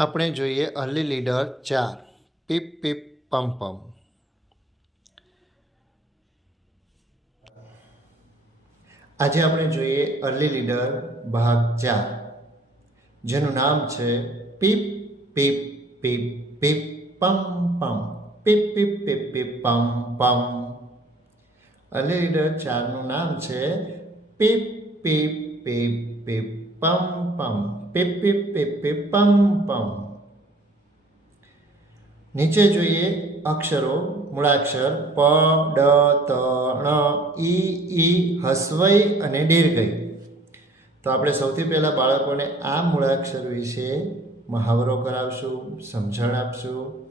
આપણે જોઈએ early leader ચાર. પીપ પીપ, પમ પમ. આજે આપણે જોઈએ અર્લી લીડર ભાગ ચાર, જેનું નામ છે પીપ પીપ પીપ પીપ, પમ પમ. પીપ પીપ પીપ પીપ, પમ પમ. અર્લી લીડર ચારનું નામ છે પીપ પીપ પે પે પમ પમ પે પે પે પીપ પમ પમ નીચે જોઈએ અક્ષરો, મૂળાક્ષર, પ, ડ, ત, ણ ઈ ઈ હસવઈ અને દીર્ઘઈ તો આપણે સૌથી પહેલાં બાળકોને આ મૂળાક્ષર વિશે મહાવરો કરાવશું, સમજણ આપશું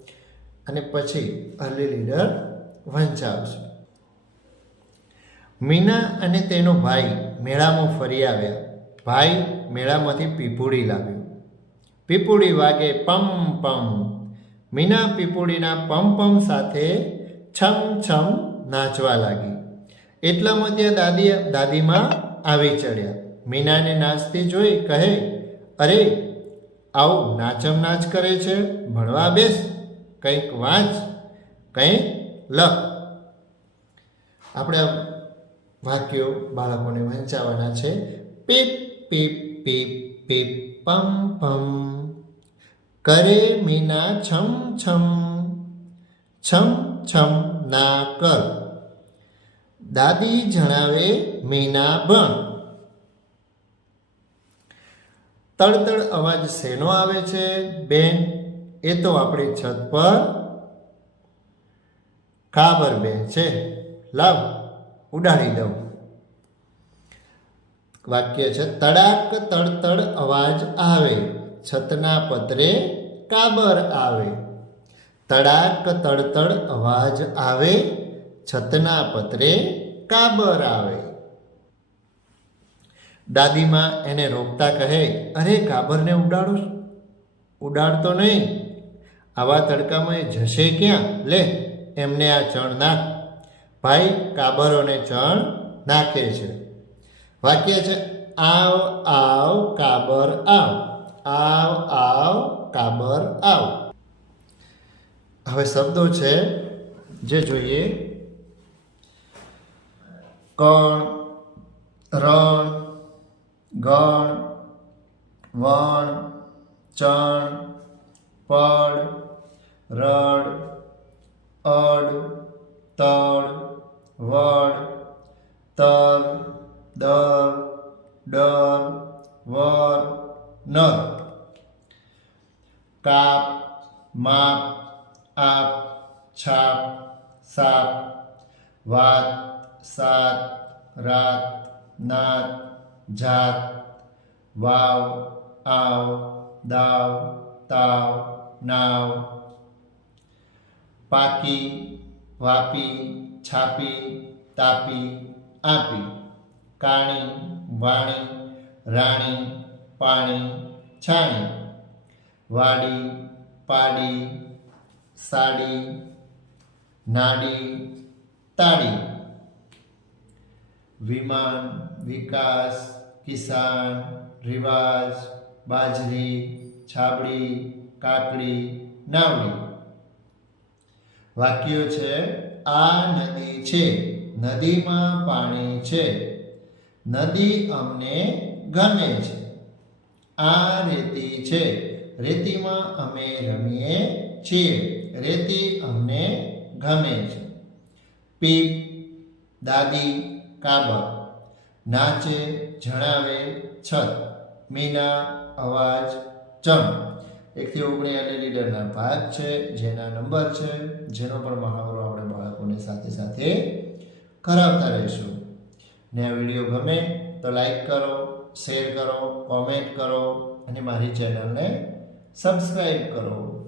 અને પછી અર્લી લીડર વંચાવશું. મીના અને તેનો ભાઈ મેળામાં ફરી આવ્યા. ભાઈ મેળામાંથી પીપુડી લાવ્યો. પીપુડી વાગે પમ પમ. મીના પીપુડીના પમ પમ સાથે છમ છમ નાચવા લાગી. એટલામાં ત્યાં દાદી દાદીમાં આવી ચડ્યા. મીનાને નાચતી જોઈ કહે, અરે, આવું નાચમ નાચ કરે છે. ભણવા બેસ. કંઈક વાંચ. કંઈક લખ. આપણે વાક્યો બાળકોને વંચાવવાના છે. પીપ પીપ પીપ પીપ, પમ પમ. કરે મીના છમ છમ. છમ છમ, ના કર. દાદી જણાવે મીના ભણ. તડતડ અવાજ શેનો આવે છે? બેન, એ તો આપણી છત પર કાબર બેન છે. લાવ. ઉડાડી દઉં. વાક્ય છે, તડાક તડતડ અવાજ આવે, છતના પતરે કાબર આવે. તડાક તડતડ અવાજ આવે, છતના પતરે કાબર આવે. દાદીમાં એને રોકતા કહે, અરે, કાબરને ઉડાડો? ઉડાડતો નહીં. આવા તડકામાં એ જશે ક્યાં? લે, એમને આ ચણ નાખ. ભાઈ કાબરોને ચણ નાખે છે. વાક્ય છે, આવ આવ, કાબર, આવ. આવ આવ, કાબર, આવ. હવે શબ્દો છે, જે જોઈએ. કણ, રણ, ગણ, વણ, ચણ, પડ, રડ, અડ, તડ. વડ તર દર ડર વર, નર. કાપ, માપ, આપ, છાપ, સાપ. વાત, સાત, રાત, નાત, જાત. વાવ, આવ, દાવ, તાવ, નાવ. પાકી, વાપી છાપી, તાપી, આપી. કાણી, વાણી, રાણી, પાણી, છાણી. વાડી, પાડી, સાડી, નાડી, તાડી. વિમાન, વિકાસ, કિસાન, રિવાજ, બાજરી, છાબડી, કાકડી, નાવડી. વાક્યો છે આ નદી છે. નદીમાં પાણી છે. નદી અમને ગમે છે. આ રેતી છે. રેતીમાં અમે રમીએ છીએ. રેતી અમને ગમે છે. પીપ, દાદી, કાબર. નાચે, જણાવે, છત. મીના, અવાજ, ચમ. એકથી ઓગણી અને લીડરના ભાગ છે, જેના નંબર છે, જેનો પણ મહાવરો આપણે બાળકોને સાથે સાથે કરાવતા રહીશું. ને આ વીડિયો ગમે તો લાઈક કરો, શેર કરો, કોમેન્ટ કરો, અને મારી ચેનલને સબસ્ક્રાઈબ કરો.